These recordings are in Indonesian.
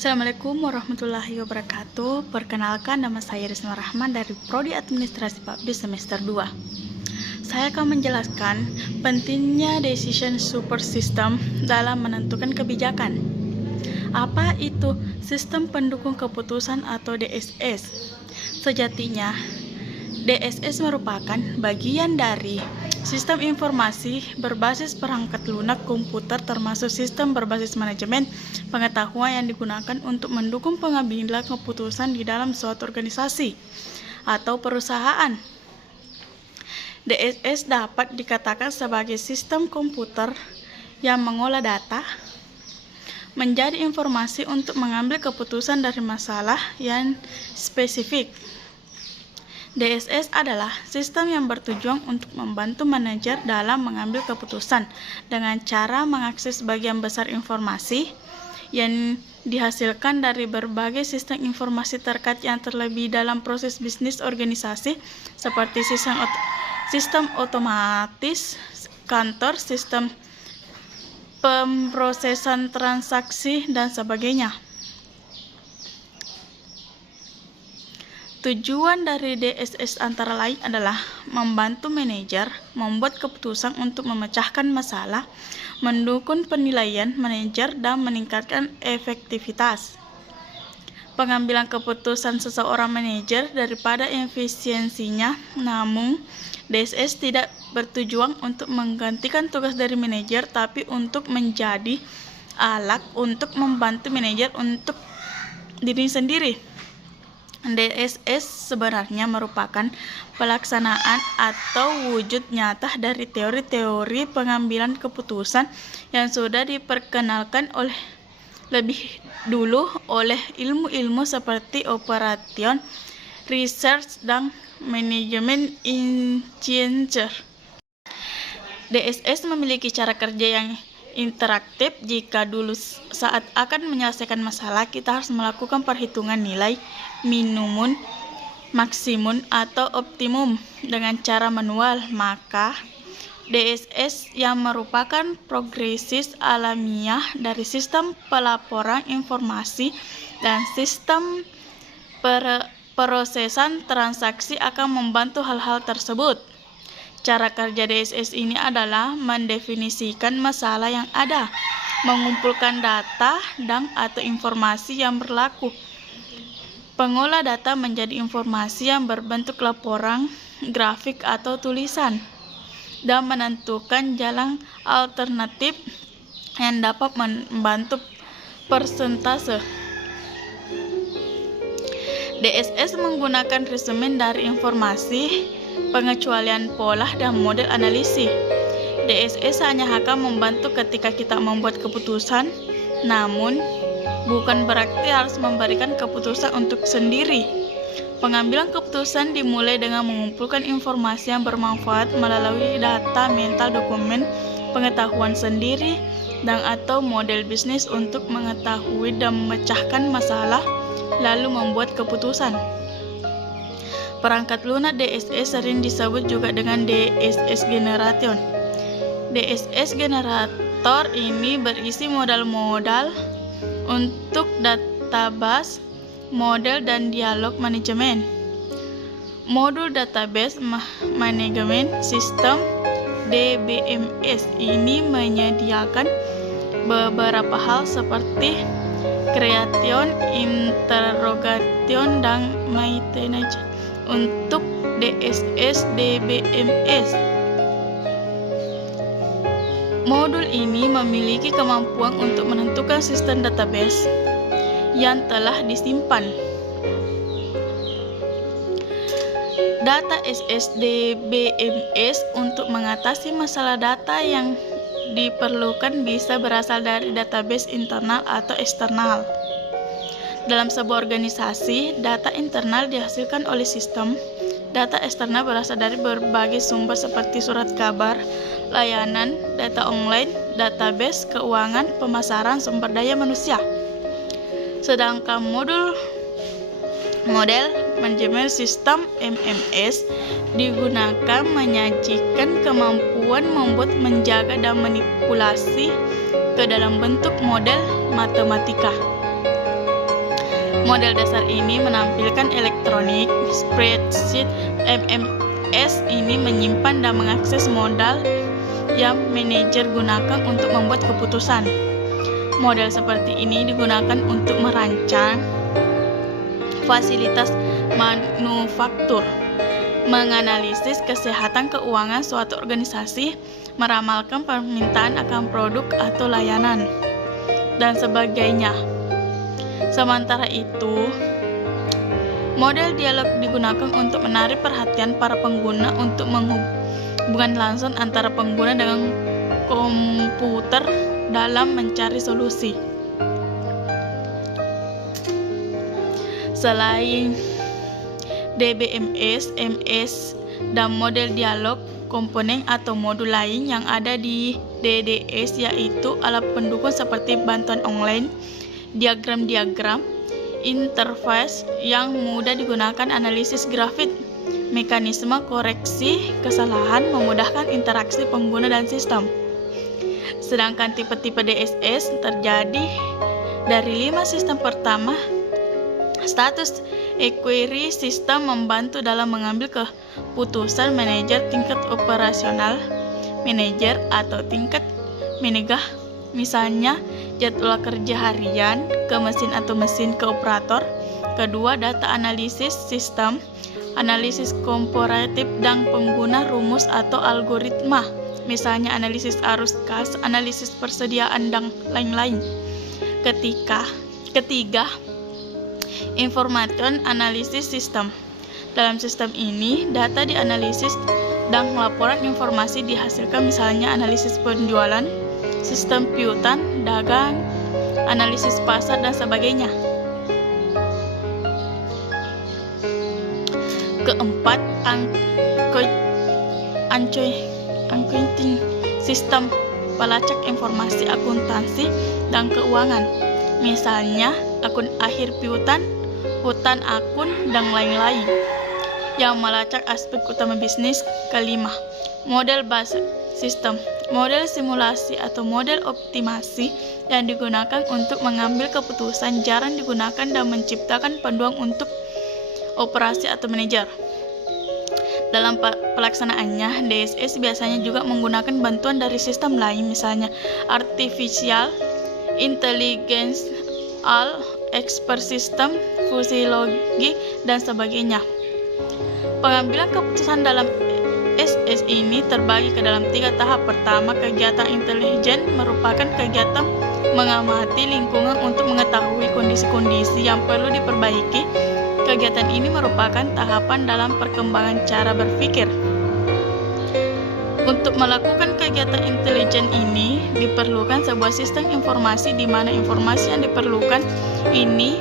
Assalamualaikum warahmatullahi wabarakatuh. Perkenalkan, nama saya Risma Rahman dari Prodi Administrasi Publik semester 2. Saya akan menjelaskan pentingnya decision support system dalam menentukan kebijakan. Apa itu sistem pendukung keputusan atau DSS? Sejatinya, DSS merupakan bagian dari sistem informasi berbasis perangkat lunak komputer, termasuk sistem berbasis manajemen pengetahuan yang digunakan untuk mendukung pengambilan keputusan di dalam suatu organisasi atau perusahaan. DSS dapat dikatakan sebagai sistem komputer yang mengolah data menjadi informasi untuk mengambil keputusan dari masalah yang spesifik. DSS adalah sistem yang bertujuan untuk membantu manajer dalam mengambil keputusan dengan cara mengakses bagian besar informasi yang dihasilkan dari berbagai sistem informasi terkait yang terlebih dalam proses bisnis organisasi seperti sistem otomatis kantor, sistem pemrosesan transaksi, dan sebagainya. Tujuan dari DSS antara lain adalah membantu manajer membuat keputusan untuk memecahkan masalah, mendukung penilaian manajer, dan meningkatkan efektivitas pengambilan keputusan seseorang manajer daripada efisiensinya. Namun, DSS tidak bertujuan untuk menggantikan tugas dari manajer, tapi untuk menjadi alat untuk membantu manajer untuk diri sendiri. DSS sebenarnya merupakan pelaksanaan atau wujud nyata dari teori-teori pengambilan keputusan yang sudah diperkenalkan lebih dulu oleh ilmu-ilmu seperti operation, research, dan manajemen insinyur. DSS memiliki cara kerja yang interaktif. Jika dulu saat akan menyelesaikan masalah kita harus melakukan perhitungan nilai minimum, maksimum, atau optimum dengan cara manual, maka DSS yang merupakan progresis alamiah dari sistem pelaporan informasi dan sistem perosesan transaksi akan membantu hal-hal tersebut. Cara kerja DSS ini adalah mendefinisikan masalah yang ada, mengumpulkan data dan atau informasi yang berlaku, pengolah data menjadi informasi yang berbentuk laporan, grafik, atau tulisan, dan menentukan jalan alternatif yang dapat membantu persentase. DSS menggunakan resumen dari informasi, pengecualian pola, dan model analisis. DSS hanya akan membantu ketika kita membuat keputusan, namun bukan berarti harus memberikan keputusan untuk sendiri. Pengambilan keputusan dimulai dengan mengumpulkan informasi yang bermanfaat melalui data mental, dokumen pengetahuan sendiri, dan atau model bisnis untuk mengetahui dan memecahkan masalah, lalu membuat keputusan. Perangkat lunak DSS sering disebut juga dengan DSS generator. DSS generator ini berisi modal-modal untuk database, model, dan dialog manajemen. Modul database manajemen sistem DBMS ini menyediakan beberapa hal seperti creation, interrogation, dan maintenance untuk DSS DBMS. Modul ini memiliki kemampuan untuk menentukan sistem database yang telah disimpan. Data SSDBMS untuk mengatasi masalah data yang diperlukan bisa berasal dari database internal atau eksternal. Dalam sebuah organisasi, data internal dihasilkan oleh sistem. Data eksternal berasal dari berbagai sumber seperti surat kabar, layanan, data online, database, keuangan, pemasaran, sumber daya manusia. Sedangkan model manajemen sistem MMS digunakan menyajikan kemampuan membuat, menjaga, dan manipulasi ke dalam bentuk model matematika. Model dasar ini menampilkan elektronik spreadsheet. MMS ini menyimpan dan mengakses modal yang manajer gunakan untuk membuat keputusan. Model seperti ini digunakan untuk merancang fasilitas manufaktur, menganalisis kesehatan keuangan suatu organisasi, meramalkan permintaan akan produk atau layanan, dan sebagainya. Sementara itu, model dialog digunakan untuk menarik perhatian para pengguna untuk menghubungkan langsung antara pengguna dengan komputer dalam mencari solusi. Selain DBMS, MS, dan model dialog, komponen atau modul lain yang ada di DDS yaitu alat pendukung seperti bantuan online, diagram-diagram, interface yang mudah digunakan, analisis grafik, mekanisme koreksi kesalahan, memudahkan interaksi pengguna dan sistem. Sedangkan tipe-tipe DSS terdiri dari 5 sistem. Pertama, status query sistem membantu dalam mengambil keputusan manajer tingkat operasional, manajer atau tingkat menegah, misalnya jadwal kerja harian ke mesin atau mesin ke operator. Kedua, data analisis sistem, analisis komparatif dan pengguna rumus atau algoritma, misalnya analisis arus kas, analisis persediaan, dan lain-lain. Ketiga, information analisis sistem. Dalam sistem ini, data dianalisis dan laporan informasi dihasilkan, misalnya analisis penjualan, sistem piutang, dagang, analisis pasar, dan sebagainya. Keempat, accounting sistem, pelacak informasi akuntansi dan keuangan, misalnya akun akhir piutang, hutang akun, dan lain-lain, yang melacak aspek utama bisnis. Kelima, model base sistem, model simulasi atau model optimasi yang digunakan untuk mengambil keputusan, jarang digunakan dan menciptakan panduan untuk operasi atau manajer. Dalam pelaksanaannya, DSS biasanya juga menggunakan bantuan dari sistem lain, misalnya artificial intelligence, expert system, fusiologi, dan sebagainya. Pengambilan keputusan dalam SS ini terbagi ke dalam 3 tahap. Pertama, kegiatan intelijen merupakan kegiatan mengamati lingkungan untuk mengetahui kondisi-kondisi yang perlu diperbaiki. Kegiatan ini merupakan tahapan dalam perkembangan cara berpikir. Untuk melakukan kegiatan intelijen ini diperlukan sebuah sistem informasi di mana informasi yang diperlukan ini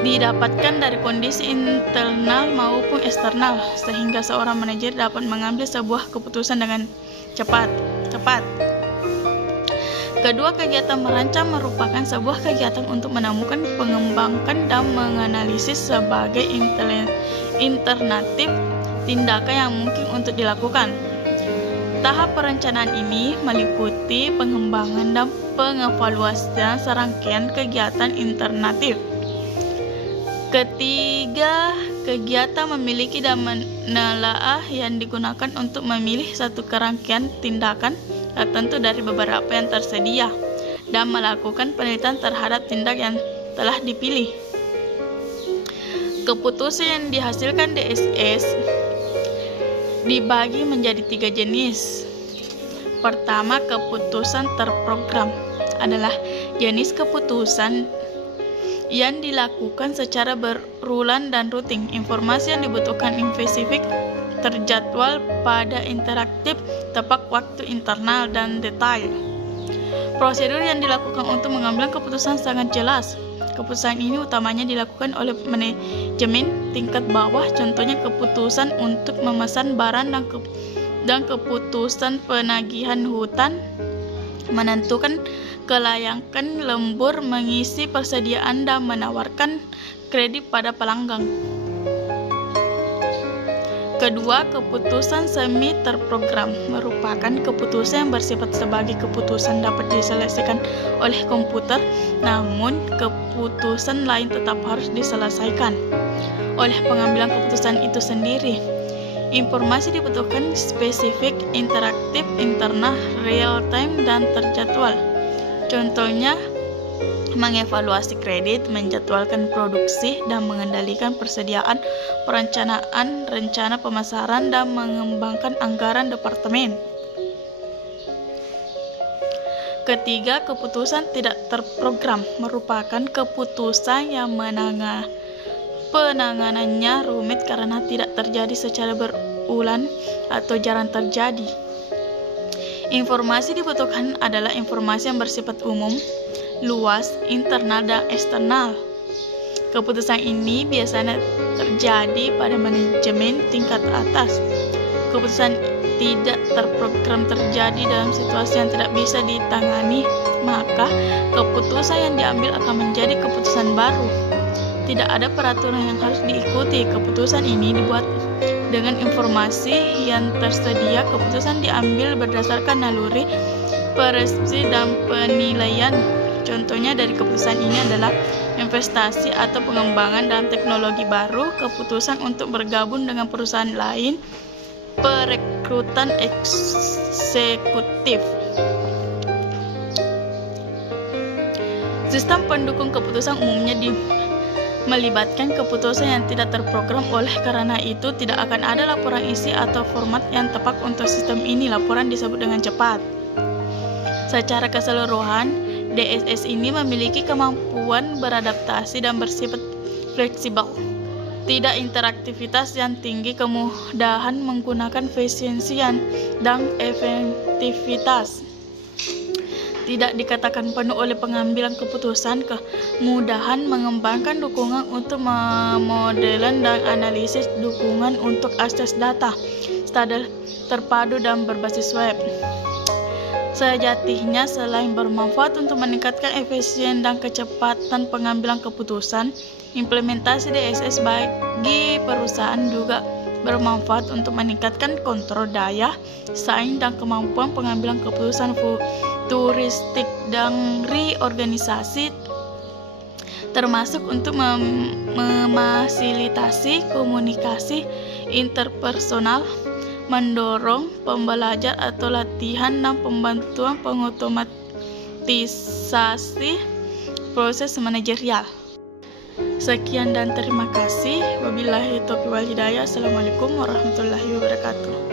didapatkan dari kondisi internal maupun eksternal, sehingga seorang manajer dapat mengambil sebuah keputusan dengan cepat. Kedua, kegiatan merancang merupakan sebuah kegiatan untuk menemukan, mengembangkan, dan menganalisis sebagai alternatif tindakan yang mungkin untuk dilakukan. Tahap perencanaan ini meliputi pengembangan dan pengevaluasian serangkaian kegiatan alternatif. Ketiga, kegiatan memiliki dan menelaah yang digunakan untuk memilih satu kerangkaian tindakan tertentu dari beberapa yang tersedia dan melakukan penelitian terhadap tindak yang telah dipilih. Keputusan yang dihasilkan DSS dibagi menjadi 3 jenis. Pertama, keputusan terprogram adalah jenis keputusan yang dilakukan secara berulang dan rutin. Informasi yang dibutuhkan spesifik, terjadwal, pada interaktif, tepat waktu, internal, dan detail. Prosedur yang dilakukan untuk mengambil keputusan sangat jelas. Keputusan ini utamanya dilakukan oleh manajemen tingkat bawah, contohnya keputusan untuk memesan barang dan keputusan penagihan hutang, menentukan kelayakan lembur, mengisi persediaan, dan menawarkan kredit pada pelanggan. Kedua, keputusan semi terprogram merupakan keputusan yang bersifat sebagai keputusan dapat diselesaikan oleh komputer, namun keputusan lain tetap harus diselesaikan oleh pengambilan keputusan itu sendiri. Informasi dibutuhkan spesifik, interaktif, internal, real time, dan terjadwal. Contohnya, mengevaluasi kredit, menjadwalkan produksi, dan mengendalikan persediaan, perencanaan, rencana pemasaran, dan mengembangkan anggaran departemen. Ketiga, keputusan tidak terprogram merupakan keputusan yang penanganannya rumit karena tidak terjadi secara berulang atau jarang terjadi. Informasi dibutuhkan adalah informasi yang bersifat umum, luas, internal, dan eksternal. Keputusan ini biasanya terjadi pada manajemen tingkat atas. Keputusan tidak terprogram terjadi dalam situasi yang tidak bisa ditangani, maka keputusan yang diambil akan menjadi keputusan baru. Tidak ada peraturan yang harus diikuti. Keputusan ini dibuat dengan informasi yang tersedia. Keputusan diambil berdasarkan naluri, persepsi, dan penilaian. Contohnya dari keputusan ini adalah investasi atau pengembangan dalam teknologi baru, keputusan untuk bergabung dengan perusahaan lain, perekrutan eksekutif. Sistem pendukung keputusan umumnya melibatkan keputusan yang tidak terprogram. Oleh karena itu, tidak akan ada laporan isi atau format yang tepat untuk sistem ini. Laporan disebut dengan cepat. Secara keseluruhan, DSS ini memiliki kemampuan beradaptasi dan bersifat fleksibel. Tidak interaktivitas yang tinggi, kemudahan menggunakan efisiensi dan efektivitas. Tidak dikatakan penuh oleh pengambilan keputusan, kemudahan mengembangkan dukungan untuk pemodelan dan analisis, dukungan untuk akses data, standar terpadu dan berbasis web. Sejatinya, selain bermanfaat untuk meningkatkan efisien dan kecepatan pengambilan keputusan, implementasi DSS bagi perusahaan juga bermanfaat untuk meningkatkan kontrol daya saing dan kemampuan pengambilan keputusan futuristik dan reorganisasi, termasuk untuk memfasilitasi komunikasi interpersonal, mendorong pembelajaran atau latihan, dan pembantuan pengotomatisasi proses manajerial. Sekian dan terima kasih. Wabillahi taufiq wal hidayah. Assalamualaikum warahmatullahi wabarakatuh.